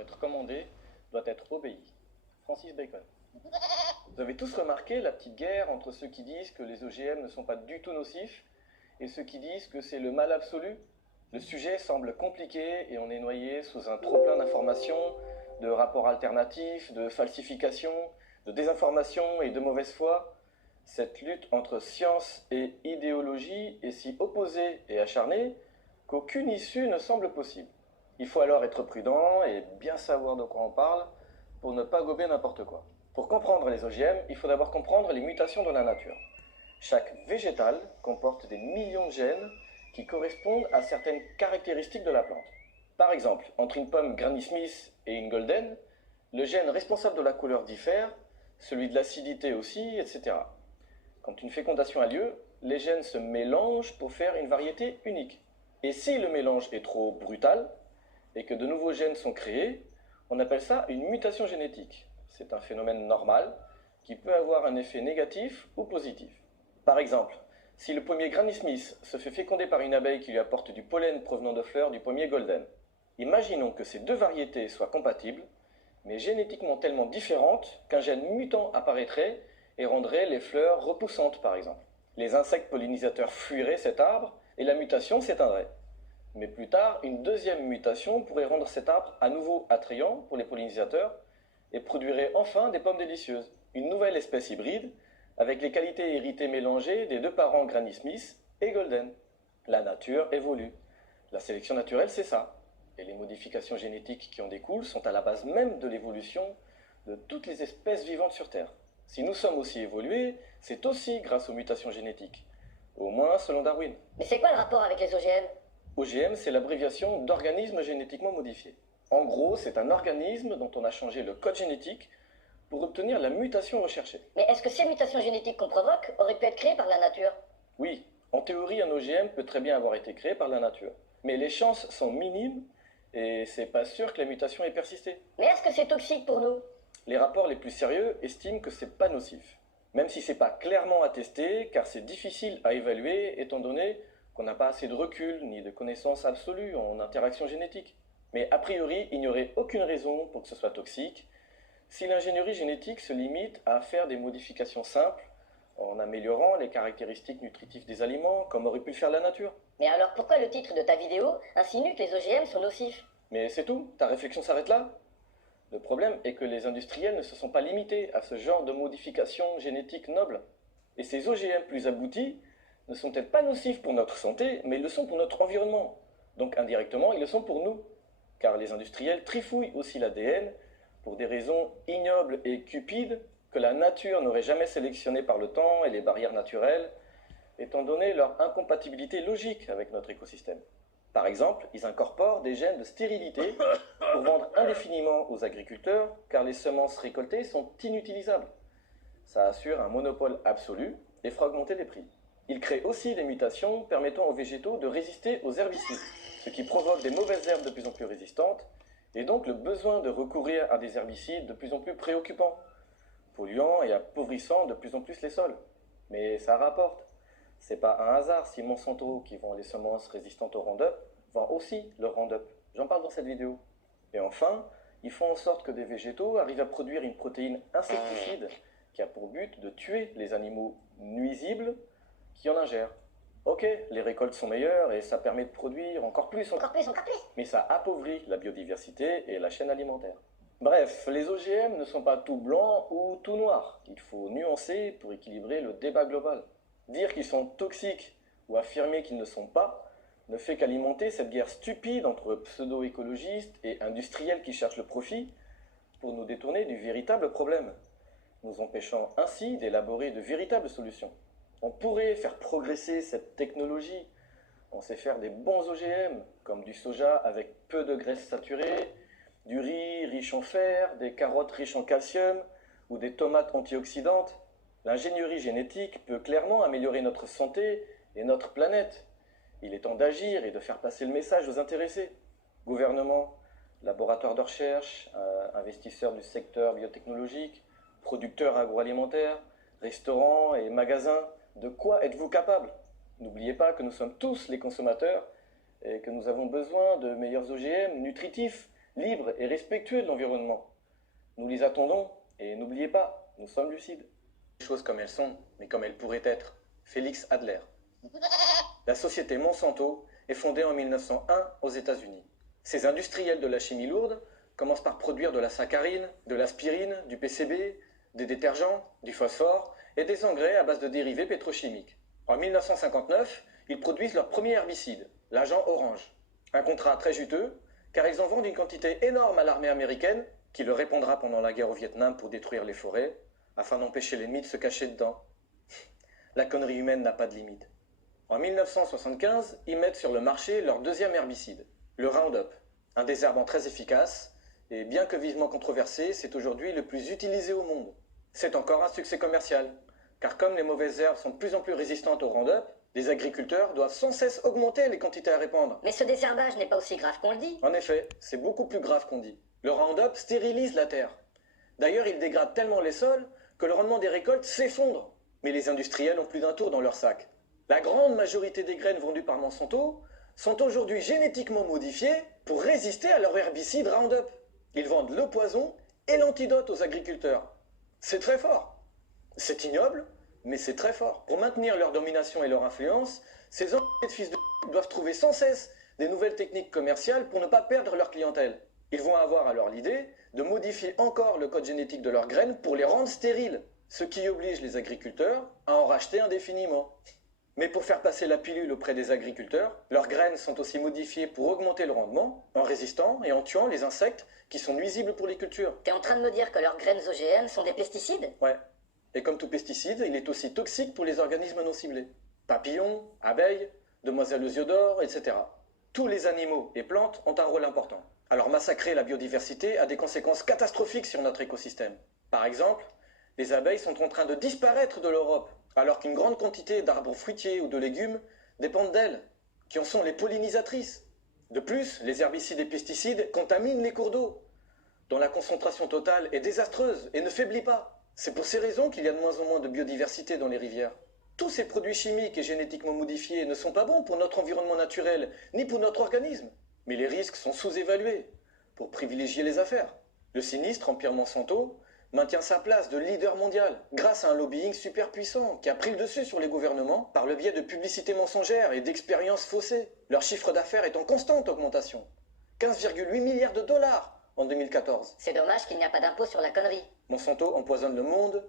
pour être commandé, doit être obéi. Francis Bacon. Vous avez tous remarqué la petite guerre entre ceux qui disent que les OGM ne sont pas du tout nocifs et ceux qui disent que c'est le mal absolu? Le sujet semble compliqué et on est noyé sous un trop-plein d'informations, de rapports alternatifs, de falsifications, de désinformation et de mauvaise foi. Cette lutte entre science et idéologie est si opposée et acharnée qu'aucune issue ne semble possible. Il faut alors être prudent et bien savoir de quoi on parle pour ne pas gober n'importe quoi. Pour comprendre les OGM, il faut d'abord comprendre les mutations dans la nature. Chaque végétal comporte des millions de gènes qui correspondent à certaines caractéristiques de la plante. Par exemple, entre une pomme Granny Smith et une Golden, le gène responsable de la couleur diffère, celui de l'acidité aussi, etc. Quand une fécondation a lieu, les gènes se mélangent pour faire une variété unique. Et si le mélange est trop brutal, et que de nouveaux gènes sont créés, on appelle ça une mutation génétique. C'est un phénomène normal qui peut avoir un effet négatif ou positif. Par exemple, si le pommier Granny Smith se fait féconder par une abeille qui lui apporte du pollen provenant de fleurs du pommier Golden, imaginons que ces deux variétés soient compatibles, mais génétiquement tellement différentes qu'un gène mutant apparaîtrait et rendrait les fleurs repoussantes par exemple. Les insectes pollinisateurs fuiraient cet arbre et la mutation s'éteindrait. Mais plus tard, une deuxième mutation pourrait rendre cet arbre à nouveau attrayant pour les pollinisateurs et produirait enfin des pommes délicieuses. Une nouvelle espèce hybride avec les qualités héritées mélangées des deux parents Granny Smith et Golden. La nature évolue. La sélection naturelle, c'est ça. Et les modifications génétiques qui en découlent sont à la base même de l'évolution de toutes les espèces vivantes sur Terre. Si nous sommes aussi évolués, c'est aussi grâce aux mutations génétiques. Au moins selon Darwin. Mais c'est quoi le rapport avec les OGM? OGM, c'est l'abréviation d'organisme génétiquement modifié. En gros, c'est un organisme dont on a changé le code génétique pour obtenir la mutation recherchée. Mais est-ce que ces mutations génétiques qu'on provoque auraient pu être créées par la nature? Oui, en théorie, un OGM peut très bien avoir été créé par la nature. Mais les chances sont minimes et c'est pas sûr que la mutation ait persisté. Mais est-ce que c'est toxique pour nous? Les rapports les plus sérieux estiment que c'est pas nocif. Même si c'est pas clairement attesté, car c'est difficile à évaluer étant donné qu'on n'a pas assez de recul ni de connaissances absolues en interaction génétique. Mais a priori, il n'y aurait aucune raison pour que ce soit toxique si l'ingénierie génétique se limite à faire des modifications simples en améliorant les caractéristiques nutritives des aliments comme aurait pu le faire la nature. Mais alors pourquoi le titre de ta vidéo insinue que les OGM sont nocifs? Mais c'est tout, ta réflexion s'arrête là. Le problème est que les industriels ne se sont pas limités à ce genre de modifications génétiques nobles. Et ces OGM plus aboutis ne sont peut-être pas nocifs pour notre santé, mais ils le sont pour notre environnement. Donc indirectement, ils le sont pour nous. Car les industriels trifouillent aussi l'ADN pour des raisons ignobles et cupides que la nature n'aurait jamais sélectionnées par le temps et les barrières naturelles, étant donné leur incompatibilité logique avec notre écosystème. Par exemple, ils incorporent des gènes de stérilité pour vendre indéfiniment aux agriculteurs, car les semences récoltées sont inutilisables. Ça assure un monopole absolu et fera augmenter les prix. Ils créent aussi des mutations permettant aux végétaux de résister aux herbicides, ce qui provoque des mauvaises herbes de plus en plus résistantes, et donc le besoin de recourir à des herbicides de plus en plus préoccupants, polluant et appauvrissant de plus en plus les sols. Mais ça rapporte. C'est pas un hasard si Monsanto, qui vend les semences résistantes au Roundup, vend aussi le Roundup. J'en parle dans cette vidéo. Et enfin, ils font en sorte que des végétaux arrivent à produire une protéine insecticide qui a pour but de tuer les animaux nuisibles qui en ingèrent. Ok, les récoltes sont meilleures et ça permet de produire encore plus. Mais ça appauvrit la biodiversité et la chaîne alimentaire. Bref, les OGM ne sont pas tout blancs ou tout noirs. Il faut nuancer pour équilibrer le débat global. Dire qu'ils sont toxiques ou affirmer qu'ils ne sont pas ne fait qu'alimenter cette guerre stupide entre pseudo-écologistes et industriels qui cherchent le profit pour nous détourner du véritable problème, nous empêchant ainsi d'élaborer de véritables solutions. On pourrait faire progresser cette technologie. On sait faire des bons OGM, comme du soja avec peu de graisse saturée, du riz riche en fer, des carottes riches en calcium ou des tomates antioxydantes. L'ingénierie génétique peut clairement améliorer notre santé et notre planète. Il est temps d'agir et de faire passer le message aux intéressés. Gouvernement, laboratoires de recherche, investisseurs du secteur biotechnologique, producteurs agroalimentaires, restaurants et magasins, de quoi êtes-vous capables? N'oubliez pas que nous sommes tous les consommateurs et que nous avons besoin de meilleurs OGM nutritifs libres et respectueux de l'environnement. Nous les attendons, et n'oubliez pas, nous sommes lucides. Les choses comme elles sont, mais comme elles pourraient être. Félix Adler. La société Monsanto est fondée en 1901 aux États-Unis. Ces industriels de la chimie lourde commencent par produire de la saccharine, de l'aspirine, du PCB, des détergents, du phosphore et des engrais à base de dérivés pétrochimiques. En 1959, ils produisent leur premier herbicide, l'agent orange. Un contrat très juteux, car ils en vendent une quantité énorme à l'armée américaine, qui le répondra pendant la guerre au Vietnam pour détruire les forêts, afin d'empêcher l'ennemi de se cacher dedans. La connerie humaine n'a pas de limite. En 1975, ils mettent sur le marché leur deuxième herbicide, le Roundup, un désherbant très efficace, et bien que vivement controversé, c'est aujourd'hui le plus utilisé au monde. C'est encore un succès commercial, car comme les mauvaises herbes sont de plus en plus résistantes au Roundup, les agriculteurs doivent sans cesse augmenter les quantités à répandre. Mais ce désherbage n'est pas aussi grave qu'on le dit. En effet, c'est beaucoup plus grave qu'on dit. Le Roundup stérilise la terre. D'ailleurs, il dégrade tellement les sols que le rendement des récoltes s'effondre. Mais les industriels ont plus d'un tour dans leur sac. La grande majorité des graines vendues par Monsanto sont aujourd'hui génétiquement modifiées pour résister à leur herbicide Roundup. Ils vendent le poison et l'antidote aux agriculteurs. C'est très fort. C'est ignoble, mais c'est très fort. Pour maintenir leur domination et leur influence, ces enculés de fils de doivent trouver sans cesse des nouvelles techniques commerciales pour ne pas perdre leur clientèle. Ils vont avoir alors l'idée de modifier encore le code génétique de leurs graines pour les rendre stériles, ce qui oblige les agriculteurs à en racheter indéfiniment. Mais pour faire passer la pilule auprès des agriculteurs, leurs graines sont aussi modifiées pour augmenter le rendement, en résistant et en tuant les insectes qui sont nuisibles pour les cultures. T'es en train de me dire que leurs graines OGM sont des pesticides? Ouais. Et comme tout pesticide, il est aussi toxique pour les organismes non ciblés. Papillons, abeilles, demoiselles aux yeux d'or, etc. Tous les animaux et plantes ont un rôle important. Alors massacrer la biodiversité a des conséquences catastrophiques sur notre écosystème. Par exemple, les abeilles sont en train de disparaître de l'Europe, alors qu'une grande quantité d'arbres fruitiers ou de légumes dépendent d'elles, qui en sont les pollinisatrices. De plus, les herbicides et pesticides contaminent les cours d'eau, dont la concentration totale est désastreuse et ne faiblit pas. C'est pour ces raisons qu'il y a de moins en moins de biodiversité dans les rivières. Tous ces produits chimiques et génétiquement modifiés ne sont pas bons pour notre environnement naturel, ni pour notre organisme. Mais les risques sont sous-évalués, pour privilégier les affaires. Le sinistre Empire Monsanto maintient sa place de leader mondial, grâce à un lobbying super puissant qui a pris le dessus sur les gouvernements par le biais de publicités mensongères et d'expériences faussées. Leur chiffre d'affaires est en constante augmentation. 15,8 milliards de dollars en 2014. C'est dommage qu'il n'y a pas d'impôt sur la connerie. Monsanto empoisonne le monde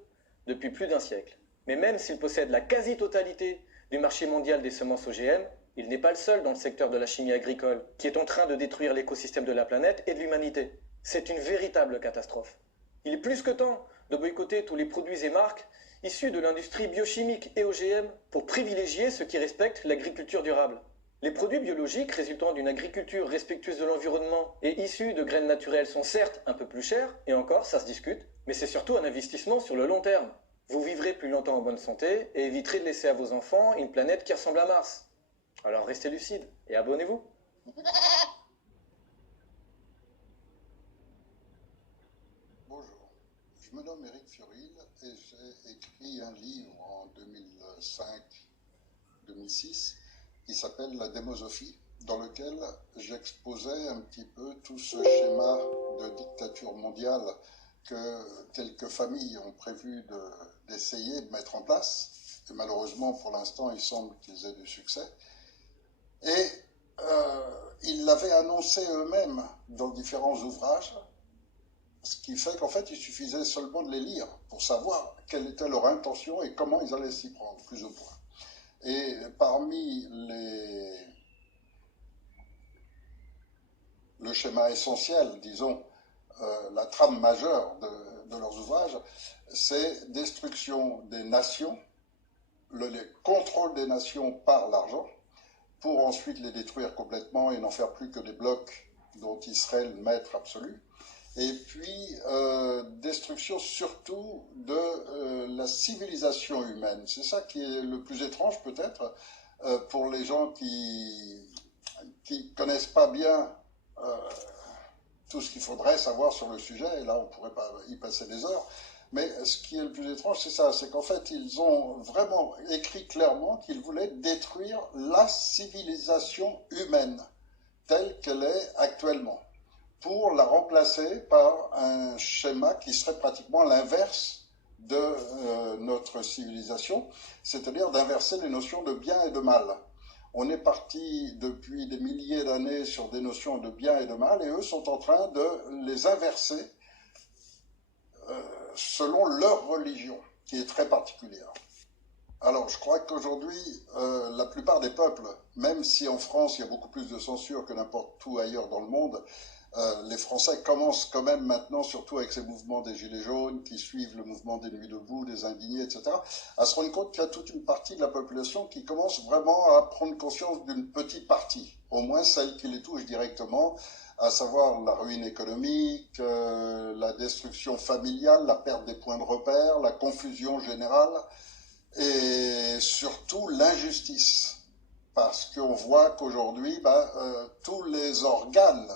depuis plus d'un siècle. Mais même s'il possède la quasi-totalité du marché mondial des semences OGM, il n'est pas le seul dans le secteur de la chimie agricole, qui est en train de détruire l'écosystème de la planète et de l'humanité. C'est une véritable catastrophe. Il est plus que temps de boycotter tous les produits et marques issus de l'industrie biochimique et OGM pour privilégier ceux qui respectent l'agriculture durable. Les produits biologiques résultant d'une agriculture respectueuse de l'environnement et issus de graines naturelles sont certes un peu plus chers, et encore ça se discute, mais c'est surtout un investissement sur le long terme. Vous vivrez plus longtemps en bonne santé et éviterez de laisser à vos enfants une planète qui ressemble à Mars. Alors restez lucides et abonnez-vous. Bonjour, je me nomme Éric Fioril et j'ai écrit un livre en 2005-2006 qui s'appelle La démosophie, dans lequel j'exposais un petit peu tout ce schéma de dictature mondiale que quelques familles ont prévu d'essayer de mettre en place. Et malheureusement, pour l'instant, il semble qu'ils aient du succès. Et ils l'avaient annoncé eux-mêmes dans différents ouvrages, ce qui fait qu'en fait, il suffisait seulement de les lire pour savoir quelle était leur intention et comment ils allaient s'y prendre, plus ou moins. Et parmi le schéma essentiel, disons, la trame majeure de leurs ouvrages, c'est destruction des nations, le contrôle des nations par l'argent, pour ensuite les détruire complètement et n'en faire plus que des blocs dont Israël maître absolu. Et puis, destruction surtout de la civilisation humaine. C'est ça qui est le plus étrange peut-être pour les gens qui connaissent pas bien tout ce qu'il faudrait savoir sur le sujet, et là on pourrait pas y passer des heures. Mais ce qui est le plus étrange, c'est ça, c'est qu'en fait, ils ont vraiment écrit clairement qu'ils voulaient détruire la civilisation humaine, telle qu'elle est actuellement. pour la remplacer par un schéma qui serait pratiquement l'inverse de notre civilisation, c'est-à-dire d'inverser les notions de bien et de mal. On est parti depuis des milliers d'années sur des notions de bien et de mal, et eux sont en train de les inverser selon leur religion, qui est très particulière. Alors, je crois qu'aujourd'hui, la plupart des peuples, même si en France il y a beaucoup plus de censure que n'importe où ailleurs dans le monde, les Français commencent quand même maintenant, surtout avec ces mouvements des Gilets jaunes, qui suivent le mouvement des Nuits debout, des Indignés, etc., à se rendre compte qu'il y a toute une partie de la population qui commence vraiment à prendre conscience d'une petite partie, au moins celle qui les touche directement, à savoir la ruine économique, la destruction familiale, la perte des points de repère, la confusion générale, et surtout l'injustice. Parce qu'on voit qu'aujourd'hui, tous les organes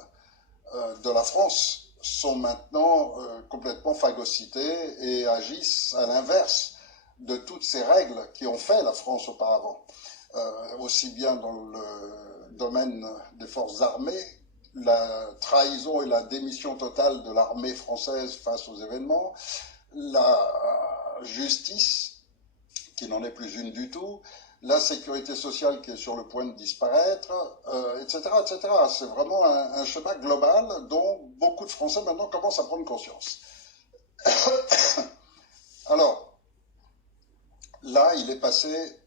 de la France sont maintenant complètement phagocytés et agissent à l'inverse de toutes ces règles qui ont fait la France auparavant. Aussi bien dans le domaine des forces armées, la trahison et la démission totale de l'armée française face aux événements, la justice, qui n'en est plus une du tout, la sécurité sociale qui est sur le point de disparaître, etc., etc. C'est vraiment un schéma global dont beaucoup de Français maintenant commencent à prendre conscience. Alors, là, il est passé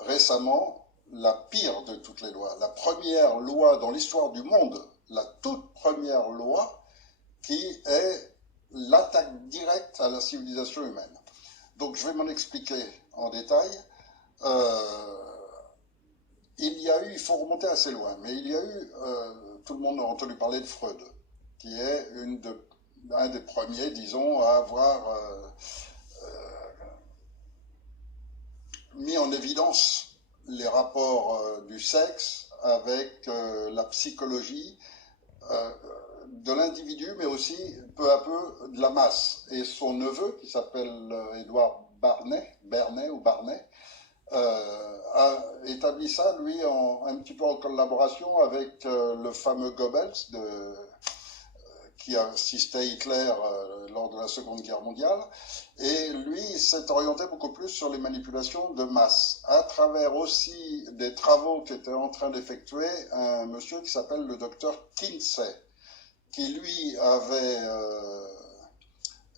récemment la pire de toutes les lois, la première loi dans l'histoire du monde, la toute première loi qui est l'attaque directe à la civilisation humaine. Donc je vais m'en expliquer en détail. Il faut remonter assez loin, mais il y a eu, tout le monde a entendu parler de Freud, qui est un des premiers, disons, à avoir mis en évidence les rapports du sexe avec la psychologie de l'individu, mais aussi peu à peu de la masse. Et son neveu, qui s'appelle Édouard Bernet, a établi ça, lui, un petit peu en collaboration avec le fameux Goebbels, qui assistait Hitler lors de la Seconde Guerre mondiale. Et lui, s'est orienté beaucoup plus sur les manipulations de masse, à travers aussi des travaux qu'était en train d'effectuer un monsieur qui s'appelle le docteur Kinsey, qui lui avait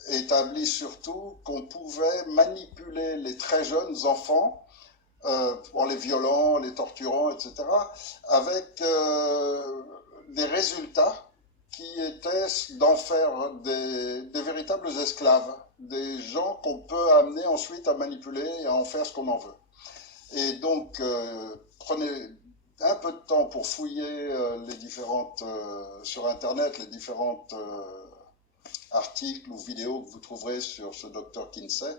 établi surtout qu'on pouvait manipuler les très jeunes enfants en les violant, les torturant, etc., avec des résultats qui étaient d'en faire des véritables esclaves, des gens qu'on peut amener ensuite à manipuler et à en faire ce qu'on en veut. Et donc, prenez un peu de temps pour fouiller sur Internet, les différentes articles ou vidéos que vous trouverez sur ce docteur Kinsey,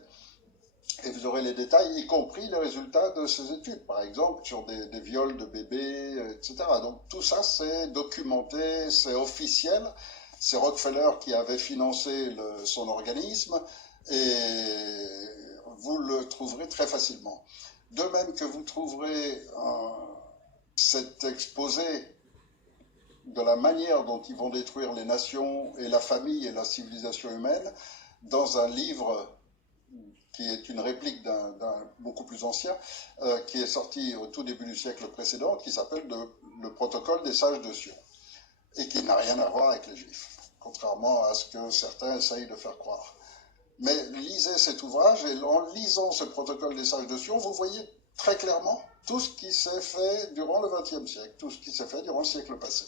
et vous aurez les détails, y compris les résultats de ces études, par exemple sur des viols de bébés, etc. Donc tout ça, c'est documenté, c'est officiel. C'est Rockefeller qui avait financé son organisme, et vous le trouverez très facilement. De même que vous trouverez cet exposé de la manière dont ils vont détruire les nations et la famille et la civilisation humaine dans un livre qui est une réplique d'un beaucoup plus ancien, qui est sorti au tout début du siècle précédent, qui s'appelle le Protocole des sages de Sion, et qui n'a rien à voir avec les Juifs, contrairement à ce que certains essayent de faire croire. Mais lisez cet ouvrage, et en lisant ce Protocole des sages de Sion, vous voyez très clairement tout ce qui s'est fait durant le XXe siècle, tout ce qui s'est fait durant le siècle passé.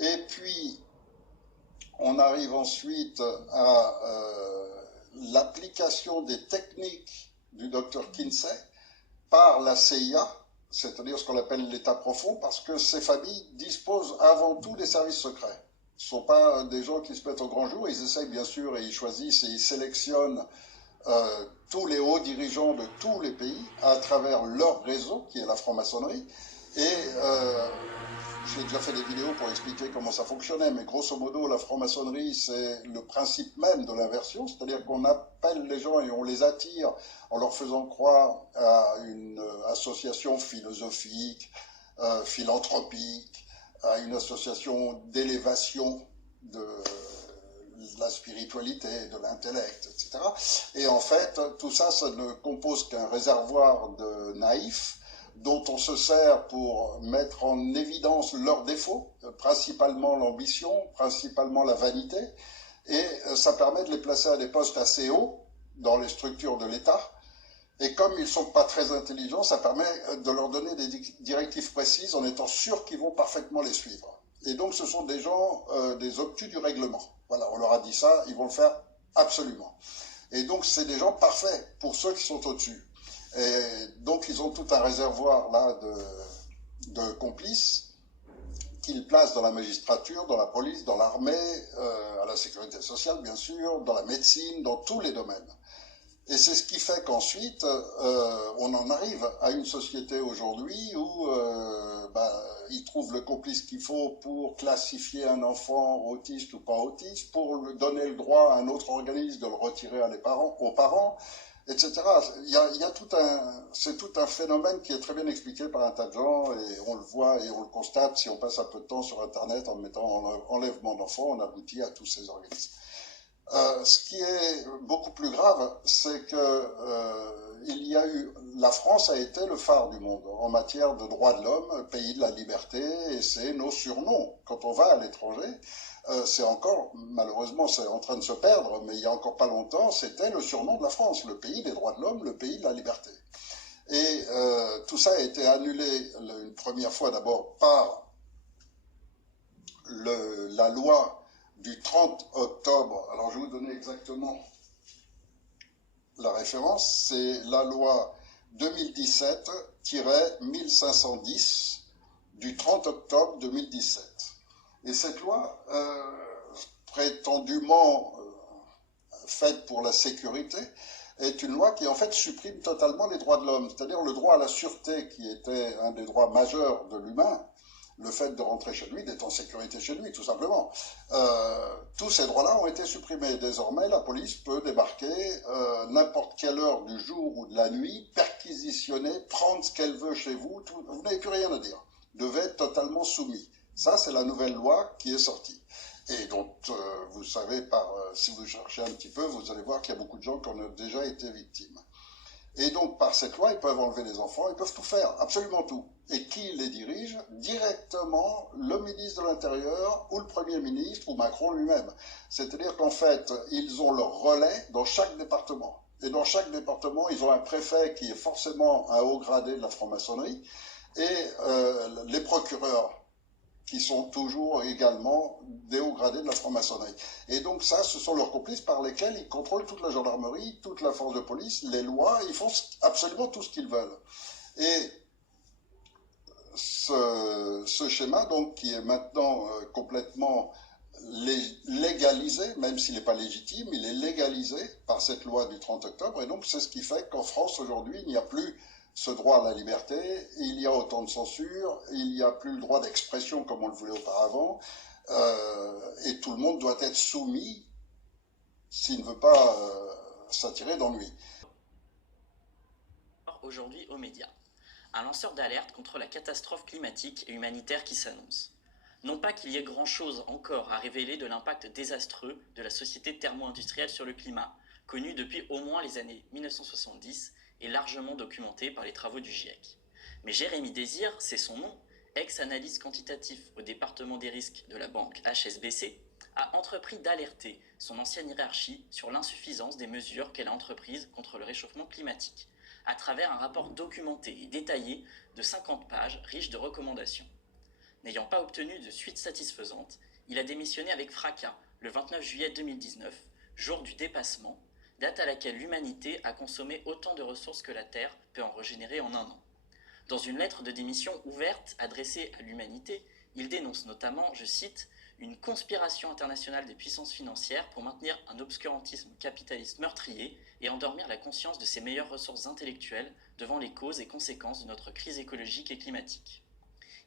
Et puis, on arrive ensuite à l'application des techniques du docteur Kinsey par la CIA, c'est-à-dire ce qu'on appelle l'état profond, parce que ces familles disposent avant tout des services secrets. Ce ne sont pas des gens qui se mettent au grand jour, ils essayent bien sûr et ils choisissent et ils sélectionnent tous les hauts dirigeants de tous les pays à travers leur réseau, qui est la franc-maçonnerie, et j'ai déjà fait des vidéos pour expliquer comment ça fonctionnait, mais grosso modo, la franc-maçonnerie, c'est le principe même de l'inversion, c'est-à-dire qu'on appelle les gens et on les attire en leur faisant croire à une association philosophique, philanthropique, à une association d'élévation de la spiritualité, de l'intellect, etc. Et en fait, tout ça, ça ne compose qu'un réservoir de naïfs dont on se sert pour mettre en évidence leurs défauts, principalement l'ambition, principalement la vanité, et ça permet de les placer à des postes assez hauts dans les structures de l'État. Et comme ils ne sont pas très intelligents, ça permet de leur donner des directives précises en étant sûr qu'ils vont parfaitement les suivre. Et donc ce sont des gens, des obtus du règlement. Voilà, on leur a dit ça, ils vont le faire absolument. Et donc c'est des gens parfaits pour ceux qui sont au-dessus. Et donc ils ont tout un réservoir là de complices qu'ils placent dans la magistrature, dans la police, dans l'armée, à la sécurité sociale bien sûr, dans la médecine, dans tous les domaines. Et c'est ce qui fait qu'ensuite, on en arrive à une société aujourd'hui où ils trouvent le complice qu'il faut pour classifier un enfant autiste ou pas autiste, pour lui donner le droit à un autre organisme de le retirer aux parents, etc. C'est tout un phénomène qui est très bien expliqué par un tas de gens, et on le voit et on le constate si on passe un peu de temps sur Internet en mettant enlèvement d'enfants, on aboutit à tous ces organismes. Ce qui est beaucoup plus grave, c'est que la France a été le phare du monde en matière de droits de l'homme, pays de la liberté, et c'est nos surnoms. Quand on va à l'étranger, c'est encore, malheureusement, c'est en train de se perdre, mais il y a encore pas longtemps, c'était le surnom de la France, le pays des droits de l'homme, le pays de la liberté. Et tout ça a été annulé une première fois d'abord par la loi du 30 octobre, alors je vais vous donner exactement la référence, c'est la loi 2017-1510 du 30 octobre 2017. Et cette loi, prétendument faite pour la sécurité, est une loi qui en fait supprime totalement les droits de l'homme, c'est-à-dire le droit à la sûreté qui était un des droits majeurs de l'humain, le fait de rentrer chez lui, d'être en sécurité chez lui, tout simplement. Tous ces droits-là ont été supprimés. Désormais, la police peut débarquer n'importe quelle heure du jour ou de la nuit, perquisitionner, prendre ce qu'elle veut chez vous. Vous n'avez plus rien à dire. Vous devez être totalement soumis. Ça, c'est la nouvelle loi qui est sortie. Et donc, vous savez, si vous cherchez un petit peu, vous allez voir qu'il y a beaucoup de gens qui en ont déjà été victimes. Et donc, par cette loi, ils peuvent enlever les enfants, ils peuvent tout faire, absolument tout. Et qui les dirige? Directement le ministre de l'Intérieur ou le Premier ministre ou Macron lui-même. C'est-à-dire qu'en fait, ils ont leur relais dans chaque département. Et dans chaque département, ils ont un préfet qui est forcément un haut gradé de la franc-maçonnerie et les procureurs qui sont toujours également des hauts gradés de la franc-maçonnerie. Et donc ça, ce sont leurs complices par lesquels ils contrôlent toute la gendarmerie, toute la force de police, les lois, ils font absolument tout ce qu'ils veulent. Et ce schéma, donc, qui est maintenant complètement légalisé, même s'il n'est pas légitime, il est légalisé par cette loi du 30 octobre, et donc c'est ce qui fait qu'en France, aujourd'hui, il n'y a plus ce droit à la liberté, il y a autant de censure, il n'y a plus le droit d'expression comme on le voulait auparavant, et tout le monde doit être soumis s'il ne veut pas s'attirer d'ennui. Aujourd'hui aux médias, un lanceur d'alerte contre la catastrophe climatique et humanitaire qui s'annonce. Non pas qu'il y ait grand-chose encore à révéler de l'impact désastreux de la société thermo-industrielle sur le climat, connu depuis au moins les années 1970 et largement documenté par les travaux du GIEC. Mais Jérémy Désir, c'est son nom, ex-analyste quantitatif au département des risques de la banque HSBC, a entrepris d'alerter son ancienne hiérarchie sur l'insuffisance des mesures qu'elle a entreprises contre le réchauffement climatique, à travers un rapport documenté et détaillé de 50 pages riche de recommandations. N'ayant pas obtenu de suite satisfaisante, il a démissionné avec fracas le 29 juillet 2019, jour du dépassement, date à laquelle l'humanité a consommé autant de ressources que la Terre peut en régénérer en un an. Dans une lettre de démission ouverte adressée à l'humanité, il dénonce notamment, je cite, « une conspiration internationale des puissances financières pour maintenir un obscurantisme capitaliste meurtrier et endormir la conscience de ses meilleures ressources intellectuelles devant les causes et conséquences de notre crise écologique et climatique. »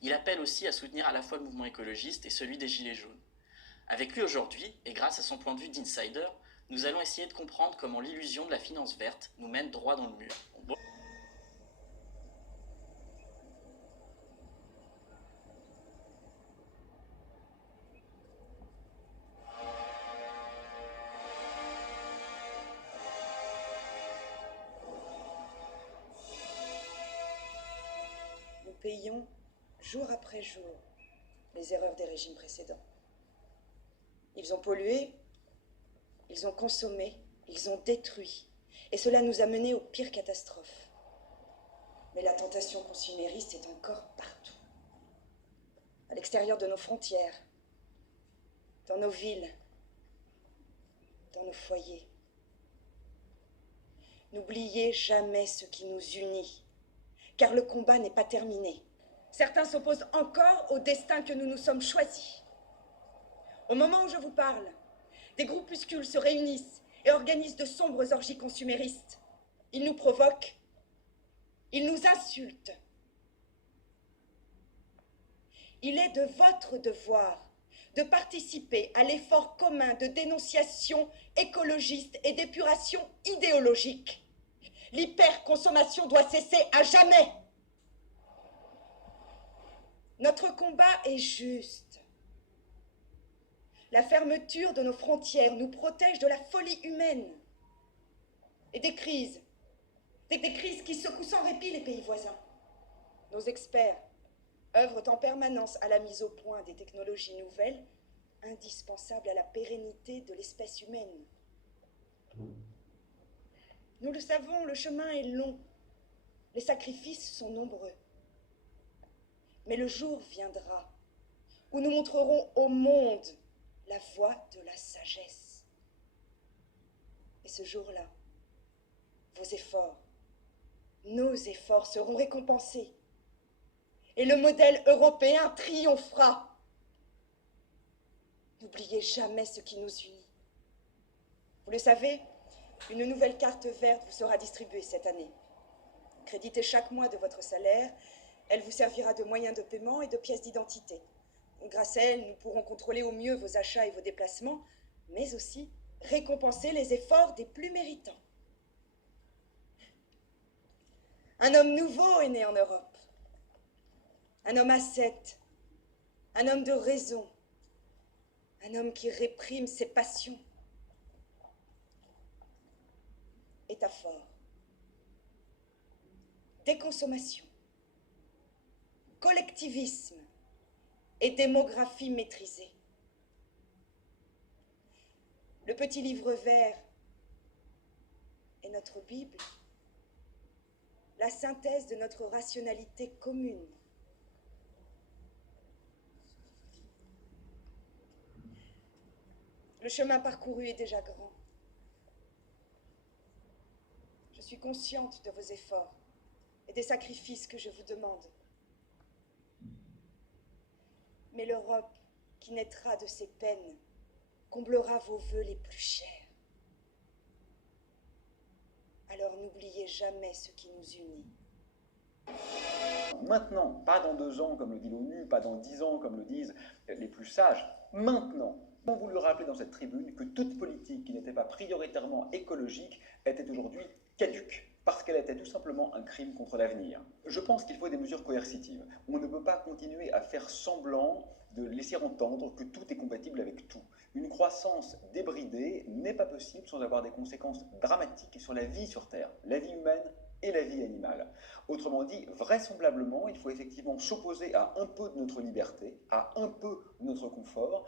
Il appelle aussi à soutenir à la fois le mouvement écologiste et celui des Gilets jaunes. Avec lui aujourd'hui, et grâce à son point de vue d'insider, nous allons essayer de comprendre comment l'illusion de la finance verte nous mène droit dans le mur. payons, jour après jour, les erreurs des régimes précédents. Ils ont pollué, ils ont consommé, ils ont détruit. Et cela nous a menés aux pires catastrophes. Mais la tentation consumériste est encore partout. À l'extérieur de nos frontières, dans nos villes, dans nos foyers. N'oubliez jamais ce qui nous unit, car le combat n'est pas terminé. Certains s'opposent encore au destin que nous nous sommes choisis. Au moment où je vous parle, des groupuscules se réunissent et organisent de sombres orgies consuméristes. Ils nous provoquent, ils nous insultent. Il est de votre devoir de participer à l'effort commun de dénonciation écologiste et d'épuration idéologique. L'hyperconsommation doit cesser à jamais. Notre combat est juste. La fermeture de nos frontières nous protège de la folie humaine et des crises qui secouent sans répit les pays voisins. Nos experts œuvrent en permanence à la mise au point des technologies nouvelles indispensables à la pérennité de l'espèce humaine. Nous le savons, le chemin est long, les sacrifices sont nombreux. Mais le jour viendra où nous montrerons au monde la voie de la sagesse. Et ce jour-là, vos efforts, nos efforts seront récompensés. Et le modèle européen triomphera. N'oubliez jamais ce qui nous unit. Vous le savez, une nouvelle carte verte vous sera distribuée cette année. Créditée chaque mois de votre salaire, elle vous servira de moyen de paiement et de pièce d'identité. Grâce à elle, nous pourrons contrôler au mieux vos achats et vos déplacements, mais aussi récompenser les efforts des plus méritants. Un homme nouveau est né en Europe. Un homme ascète, un homme de raison, un homme qui réprime ses passions. État fort, déconsommation, collectivisme et démographie maîtrisée. Le petit livre vert est notre Bible, la synthèse de notre rationalité commune. Le chemin parcouru est déjà grand. Je suis consciente de vos efforts et des sacrifices que je vous demande. Mais l'Europe qui naîtra de ces peines comblera vos vœux les plus chers. Alors n'oubliez jamais ce qui nous unit. Maintenant, pas dans 2 ans comme le dit l'ONU, pas dans 10 ans comme le disent les plus sages, maintenant. On voulu rappeler dans cette tribune que toute politique qui n'était pas prioritairement écologique était aujourd'hui caduque, parce qu'elle était tout simplement un crime contre l'avenir. Je pense qu'il faut des mesures coercitives. On ne peut pas continuer à faire semblant de laisser entendre que tout est compatible avec tout. Une croissance débridée n'est pas possible sans avoir des conséquences dramatiques sur la vie sur Terre, la vie humaine et la vie animale. Autrement dit, vraisemblablement, il faut effectivement s'opposer à un peu de notre liberté, à un peu de notre confort.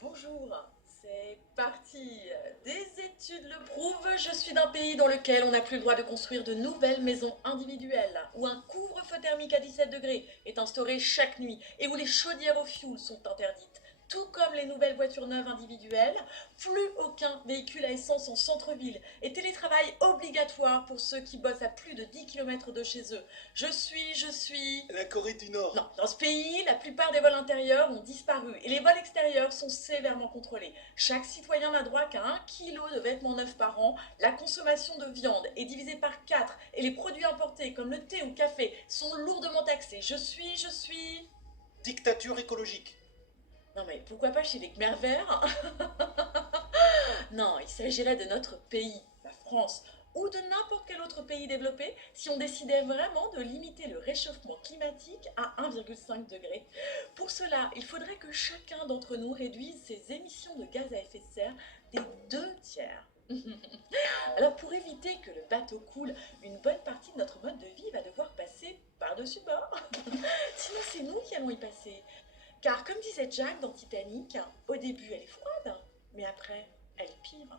Bonjour, c'est parti. Des études le prouvent, je suis d'un pays dans lequel on n'a plus le droit de construire de nouvelles maisons individuelles, où un couvre-feu thermique à 17 degrés est instauré chaque nuit et où les chaudières au fioul sont interdites. Tout comme les nouvelles voitures neuves individuelles, plus aucun véhicule à essence en centre-ville et télétravail obligatoire pour ceux qui bossent à plus de 10 km de chez eux. Je suis... La Corée du Nord. Non, dans ce pays, la plupart des vols intérieurs ont disparu et les vols extérieurs sont sévèrement contrôlés. Chaque citoyen n'a droit qu'à 1 kg de vêtements neufs par an, la consommation de viande est divisée par 4 et les produits importés comme le thé ou le café sont lourdement taxés. Je suis... Dictature écologique. Non mais pourquoi pas chez les Khmers verts? Non, il s'agirait de notre pays, la France, ou de n'importe quel autre pays développé si on décidait vraiment de limiter le réchauffement climatique à 1,5 degré. Pour cela, il faudrait que chacun d'entre nous réduise ses émissions de gaz à effet de serre des 2 tiers. Alors pour éviter que le bateau coule, une bonne partie de notre mode de vie va devoir passer par-dessus bord. Sinon c'est nous qui allons y passer. Car comme disait Jack dans Titanic, au début elle est froide, mais après elle est pire.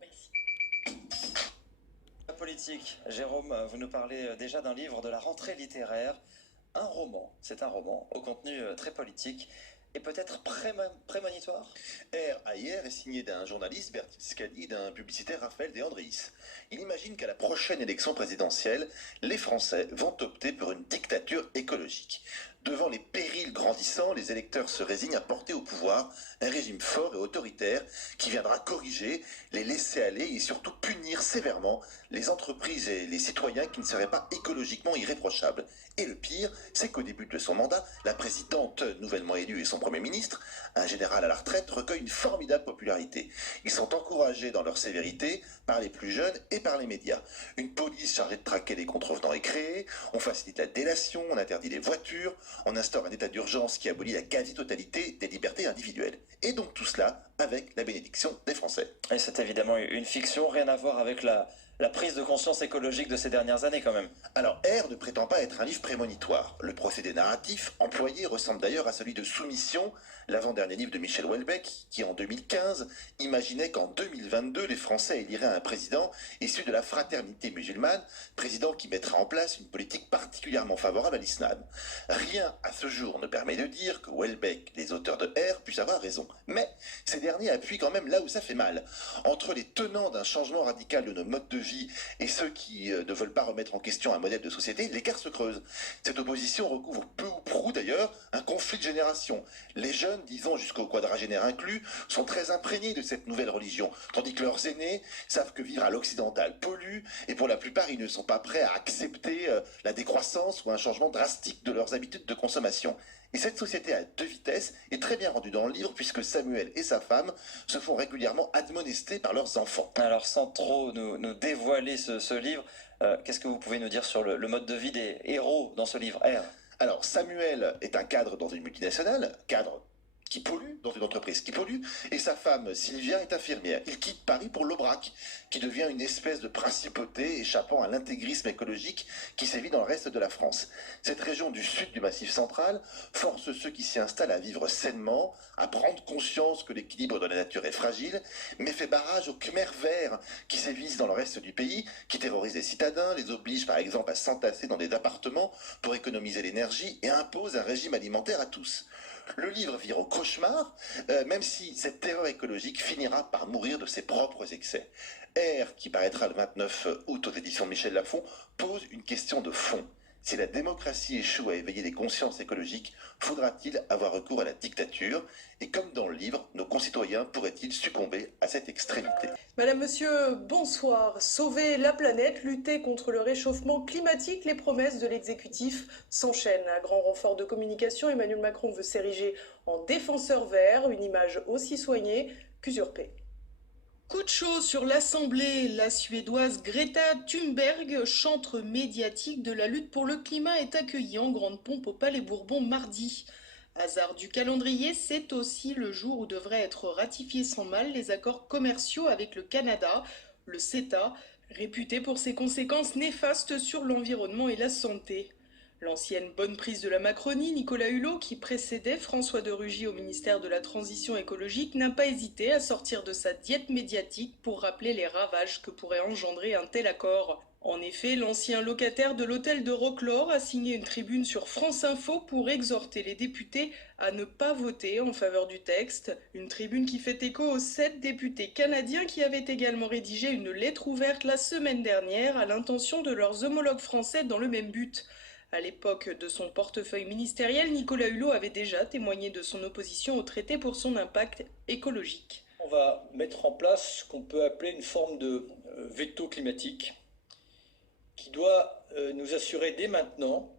Merci. La politique. Jérôme, vous nous parlez déjà d'un livre de la rentrée littéraire. Un roman. C'est un roman au contenu très politique et peut-être prémonitoire. R à hier est signé d'un journaliste, Bertil Scali, et d'un publicitaire, Raphaël De Andréis. Il imagine qu'à la prochaine élection présidentielle, les Français vont opter pour une dictature écologique. Devant les périls grandissants, les électeurs se résignent à porter au pouvoir un régime fort et autoritaire qui viendra corriger, les laisser aller et surtout punir sévèrement les entreprises et les citoyens qui ne seraient pas écologiquement irréprochables. Et le pire, c'est qu'au début de son mandat, la présidente nouvellement élue et son Premier ministre, un général à la retraite, recueillent une formidable popularité. Ils sont encouragés dans leur sévérité par les plus jeunes et par les médias. Une police chargée de traquer les contrevenants est créée, on facilite la délation, on interdit les voitures, on instaure un état d'urgence qui abolit la quasi-totalité des libertés individuelles. Et donc tout cela avec la bénédiction des Français. Et c'est évidemment une fiction, rien à voir avec la prise de conscience écologique de ces dernières années quand même. Alors R ne prétend pas être un livre prémonitoire. Le procédé narratif employé ressemble d'ailleurs à celui de Soumission, l'avant-dernier livre de Michel Houellebecq, qui en 2015 imaginait qu'en 2022 les Français éliraient un président issu de la fraternité musulmane, président qui mettra en place une politique particulièrement favorable à l'islam. Rien à ce jour ne permet de dire que Houellebecq, les auteurs de R, puissent avoir raison. Mais ces derniers appuient quand même là où ça fait mal. Entre les tenants d'un changement radical de nos modes de vie et ceux qui ne veulent pas remettre en question un modèle de société, l'écart se creuse. Cette opposition recouvre peu ou prou d'ailleurs un conflit de génération. Les jeunes, disons jusqu'au quadragénaire inclus, sont très imprégnés de cette nouvelle religion, tandis que leurs aînés savent que vivre à l'occidental pollue, et pour la plupart ils ne sont pas prêts à accepter la décroissance ou un changement drastique de leurs habitudes de consommation. Et cette société à deux vitesses est très bien rendue dans le livre puisque Samuel et sa femme se font régulièrement admonester par leurs enfants. Alors sans trop nous dévoiler ce livre, qu'est-ce que vous pouvez nous dire sur le mode de vie des héros dans ce livre R? Alors Samuel est un cadre dans une multinationale, cadre qui pollue, dans une entreprise qui pollue, et sa femme Sylvia est infirmière. Il quitte Paris pour l'Aubrac, qui devient une espèce de principauté échappant à l'intégrisme écologique qui sévit dans le reste de la France. Cette région du sud du Massif central force ceux qui s'y installent à vivre sainement, à prendre conscience que l'équilibre de la nature est fragile, mais fait barrage aux Khmers verts qui sévissent dans le reste du pays, qui terrorisent les citadins, les obligent par exemple à s'entasser dans des appartements pour économiser l'énergie et imposent un régime alimentaire à tous. Le livre vire au cauchemar, même si cette terreur écologique finira par mourir de ses propres excès. R, qui paraîtra le 29 août aux éditions Michel Lafon, pose une question de fond. Si la démocratie échoue à éveiller les consciences écologiques, faudra-t-il avoir recours à la dictature? Et comme dans le livre, nos concitoyens pourraient-ils succomber à cette extrémité? Madame, monsieur, bonsoir. Sauver la planète, lutter contre le réchauffement climatique, les promesses de l'exécutif s'enchaînent. À grand renfort de communication, Emmanuel Macron veut s'ériger en défenseur vert, une image aussi soignée qu'usurpée. Coup de chaud sur l'Assemblée, la Suédoise Greta Thunberg, chantre médiatique de la lutte pour le climat, est accueillie en grande pompe au Palais Bourbon mardi. Hasard du calendrier, c'est aussi le jour où devraient être ratifiés sans mal les accords commerciaux avec le Canada, le CETA, réputé pour ses conséquences néfastes sur l'environnement et la santé. L'ancienne bonne prise de la Macronie, Nicolas Hulot, qui précédait François de Rugy au ministère de la Transition écologique, n'a pas hésité à sortir de sa diète médiatique pour rappeler les ravages que pourrait engendrer un tel accord. En effet, l'ancien locataire de l'hôtel de Roquelaure a signé une tribune sur France Info pour exhorter les députés à ne pas voter en faveur du texte. Une tribune qui fait écho aux 7 députés canadiens qui avaient également rédigé une lettre ouverte la semaine dernière à l'intention de leurs homologues français dans le même but. À l'époque de son portefeuille ministériel, Nicolas Hulot avait déjà témoigné de son opposition au traité pour son impact écologique. On va mettre en place ce qu'on peut appeler une forme de veto climatique qui doit nous assurer dès maintenant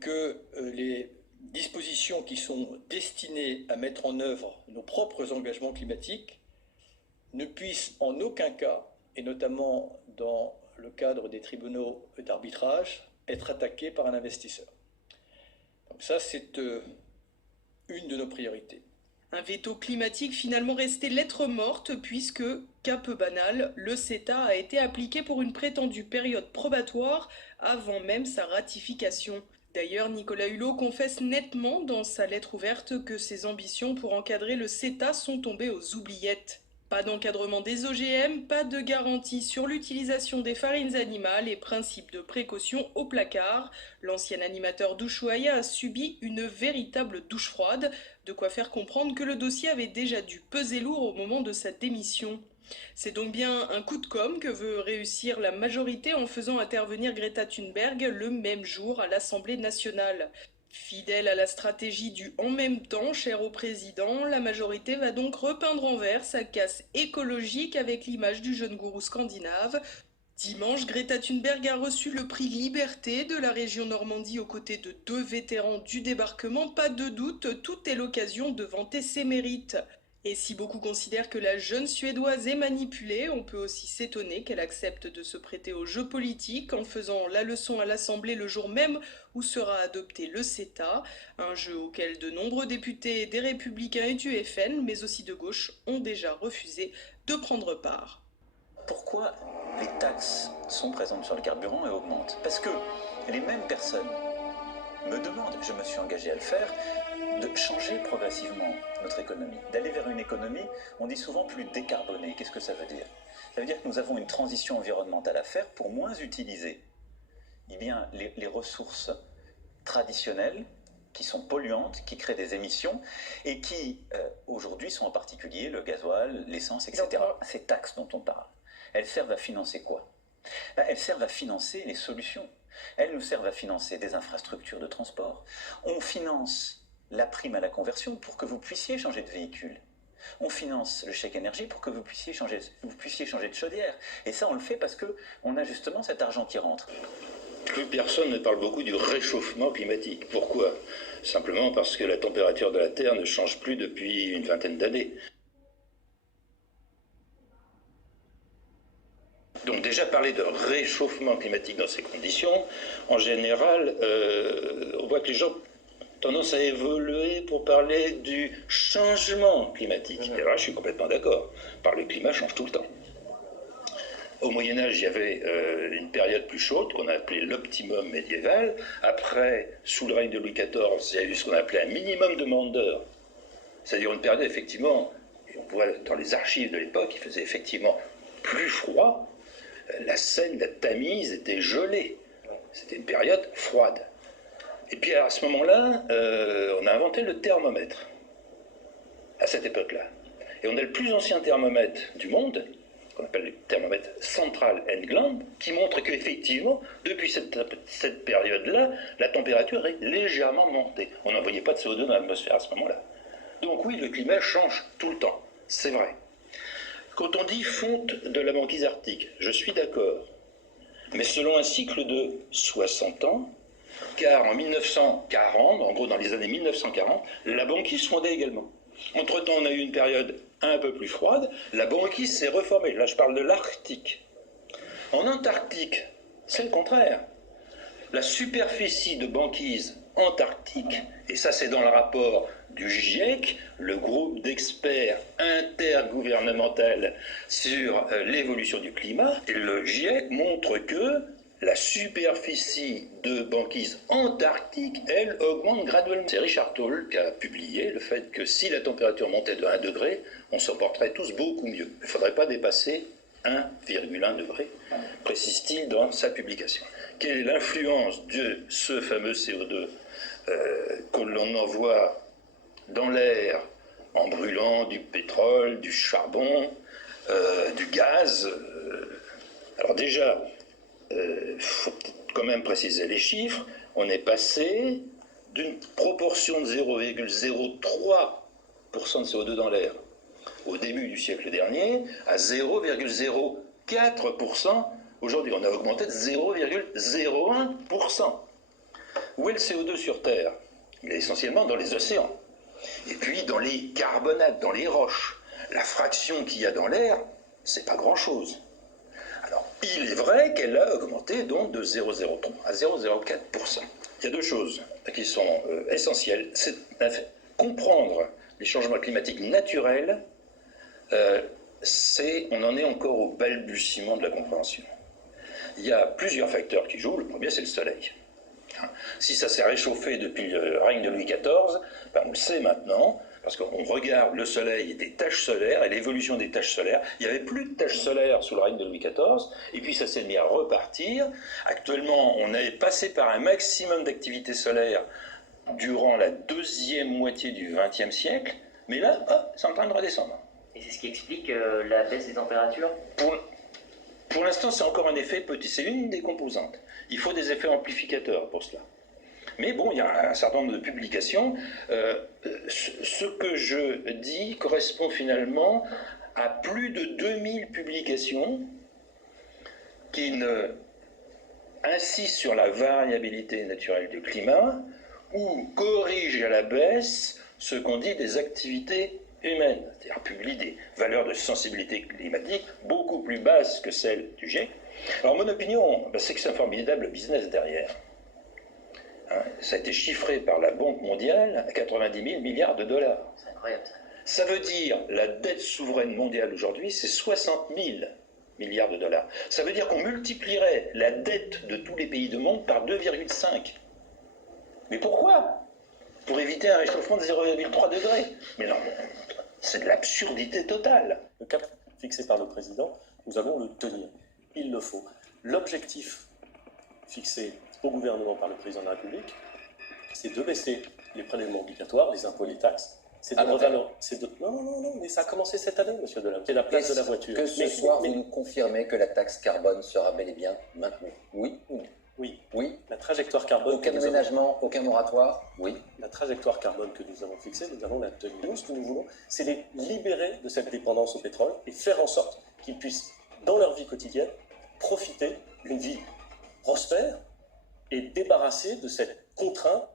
que les dispositions qui sont destinées à mettre en œuvre nos propres engagements climatiques ne puissent en aucun cas, et notamment dans le cadre des tribunaux d'arbitrage, être attaqué par un investisseur. Donc ça, c'est une de nos priorités. Un veto climatique finalement resté lettre morte puisque, cas peu banal, le CETA a été appliqué pour une prétendue période probatoire avant même sa ratification. D'ailleurs, Nicolas Hulot confesse nettement dans sa lettre ouverte que ses ambitions pour encadrer le CETA sont tombées aux oubliettes. Pas d'encadrement des OGM, pas de garantie sur l'utilisation des farines animales et principe de précaution au placard. L'ancien animateur d'Ushuaïa a subi une véritable douche froide, de quoi faire comprendre que le dossier avait déjà dû peser lourd au moment de sa démission. C'est donc bien un coup de com' que veut réussir la majorité en faisant intervenir Greta Thunberg le même jour à l'Assemblée nationale. Fidèle à la stratégie du « en même temps » cher au président, la majorité va donc repeindre en vert sa casse écologique avec l'image du jeune gourou scandinave. Dimanche, Greta Thunberg a reçu le prix Liberté de la région Normandie aux côtés de 2 vétérans du débarquement. Pas de doute, tout est l'occasion de vanter ses mérites. Et si beaucoup considèrent que la jeune Suédoise est manipulée, on peut aussi s'étonner qu'elle accepte de se prêter au jeu politique en faisant la leçon à l'Assemblée le jour même où sera adopté le CETA, un jeu auquel de nombreux députés des Républicains et du FN, mais aussi de gauche, ont déjà refusé de prendre part. Pourquoi les taxes sont présentes sur le carburant et augmentent? Parce que les mêmes personnes me demandent, je me suis engagé à le faire, de changer progressivement notre économie, d'aller vers une économie, on dit souvent, plus décarbonée. Qu'est-ce que ça veut dire? Ça veut dire que nous avons une transition environnementale à faire pour moins utiliser les ressources traditionnelles qui sont polluantes, qui créent des émissions et qui, aujourd'hui, sont en particulier le gasoil, l'essence, etc. Ces taxes dont on parle, elles servent à financer quoi? Elles servent à financer les solutions. Elles nous servent à financer des infrastructures de transport. On finance la prime à la conversion pour que vous puissiez changer de véhicule. On finance le chèque énergie pour que vous puissiez changer de chaudière. Et ça, on le fait parce qu'on a justement cet argent qui rentre. Plus personne ne parle beaucoup du réchauffement climatique. Pourquoi? Simplement parce que la température de la Terre ne change plus depuis une vingtaine d'années. Donc déjà parler de réchauffement climatique dans ces conditions, en général, on voit que les gens ont tendance à évoluer pour parler du changement climatique. Et là, je suis complètement d'accord. Le climat change tout le temps. Au Moyen-Âge, il y avait une période plus chaude qu'on a appelée l'optimum médiéval. Après, sous le règne de Louis XIV, il y a eu ce qu'on appelait un minimum de Maunder. C'est-à-dire une période, effectivement, et on voit dans les archives de l'époque, il faisait effectivement plus froid. La Seine, la Tamise était gelée. C'était une période froide. Et puis à ce moment-là, on a inventé le thermomètre, à cette époque-là. Et on a le plus ancien thermomètre du monde, qu'on appelle le thermomètre Central England, qui montre qu'effectivement, depuis cette période-là, la température est légèrement montée. On n'envoyait pas de CO2 dans l'atmosphère à ce moment-là. Donc oui, le climat change tout le temps, c'est vrai. Quand on dit fonte de la banquise arctique, je suis d'accord. Mais selon un cycle de 60 ans, car en 1940, en gros dans les années 1940, la banquise fondait également. Entre-temps, on a eu une période un peu plus froide, la banquise s'est reformée. Là, je parle de l'Arctique. En Antarctique, c'est le contraire. La superficie de banquise antarctique, et ça c'est dans le rapport du GIEC, le groupe d'experts intergouvernemental sur l'évolution du climat, et le GIEC montre que la superficie de banquise antarctique, elle, augmente graduellement. C'est Richard Tolles qui a publié le fait que si la température montait de 1 degré, on s'en porterait tous beaucoup mieux. Il ne faudrait pas dépasser 1,1 degré, précise-t-il dans sa publication. Quelle est l'influence de ce fameux CO2 que l'on envoie dans l'air en brûlant du pétrole, du charbon, du gaz? Alors déjà, faut quand même préciser les chiffres. On est passé d'une proportion de 0,03% de CO2 dans l'air au début du siècle dernier à 0,04% aujourd'hui. On a augmenté de 0,01%. Où est le CO2 sur Terre? Il est essentiellement dans les océans. Et puis dans les carbonates, dans les roches. La fraction qu'il y a dans l'air, c'est pas grand-chose. Alors, il est vrai qu'elle a augmenté donc de 0,03 à 0,04%. Il y a deux choses qui sont essentielles. C'est comprendre les changements climatiques naturels, on en est encore au balbutiement de la compréhension. Il y a plusieurs facteurs qui jouent. Le premier, c'est le soleil. Si ça s'est réchauffé depuis le règne de Louis XIV, ben on le sait maintenant, parce qu'on regarde le soleil et des taches solaires et l'évolution des taches solaires. Il n'y avait plus de taches solaires sous le règne de Louis XIV, et puis ça s'est mis à repartir. Actuellement, on est passé par un maximum d'activité solaire durant la deuxième moitié du XXe siècle, mais là, c'est en train de redescendre. Et c'est ce qui explique la baisse des températures? Pour l'instant, c'est encore un effet petit, c'est une des composantes. Il faut des effets amplificateurs pour cela. Mais bon, il y a un certain nombre de publications. Ce que je dis correspond finalement à plus de 2000 publications qui insistent sur la variabilité naturelle du climat ou corrigent à la baisse ce qu'on dit des activités humaines, c'est-à-dire publient des valeurs de sensibilité climatique beaucoup plus basses que celles du GIEC. Alors mon opinion, c'est que c'est un formidable business derrière. Ça a été chiffré par la Banque mondiale à 90 000 milliards de dollars. C'est incroyable ça. Ça veut dire la dette souveraine mondiale aujourd'hui, c'est 60 000 milliards de dollars. Ça veut dire qu'on multiplierait la dette de tous les pays du monde par 2,5. Mais pourquoi? Pour éviter un réchauffement de 0,3 degrés. Mais non, c'est de l'absurdité totale. Le cap fixé par le président, nous allons le tenir. Il le faut. L'objectif fixé au gouvernement par le président de la République, c'est de baisser les prélèvements obligatoires, les impôts, les taxes. C'est de revaloriser. Non, mais ça a commencé cette année, monsieur Delam. C'est la place de la voiture. Que ce soir, vous nous confirmez que la taxe carbone sera bel et bien maintenue? Oui ou non? Oui. Oui. La trajectoire carbone. Aucun aménagement, aucun moratoire? Oui. La trajectoire carbone que nous avons fixée, nous allons la tenir. Nous, ce que nous voulons, c'est les libérer de cette dépendance au pétrole et faire en sorte qu'ils puissent, dans leur vie quotidienne, profiter d'une vie prospère et débarrasser de cette contrainte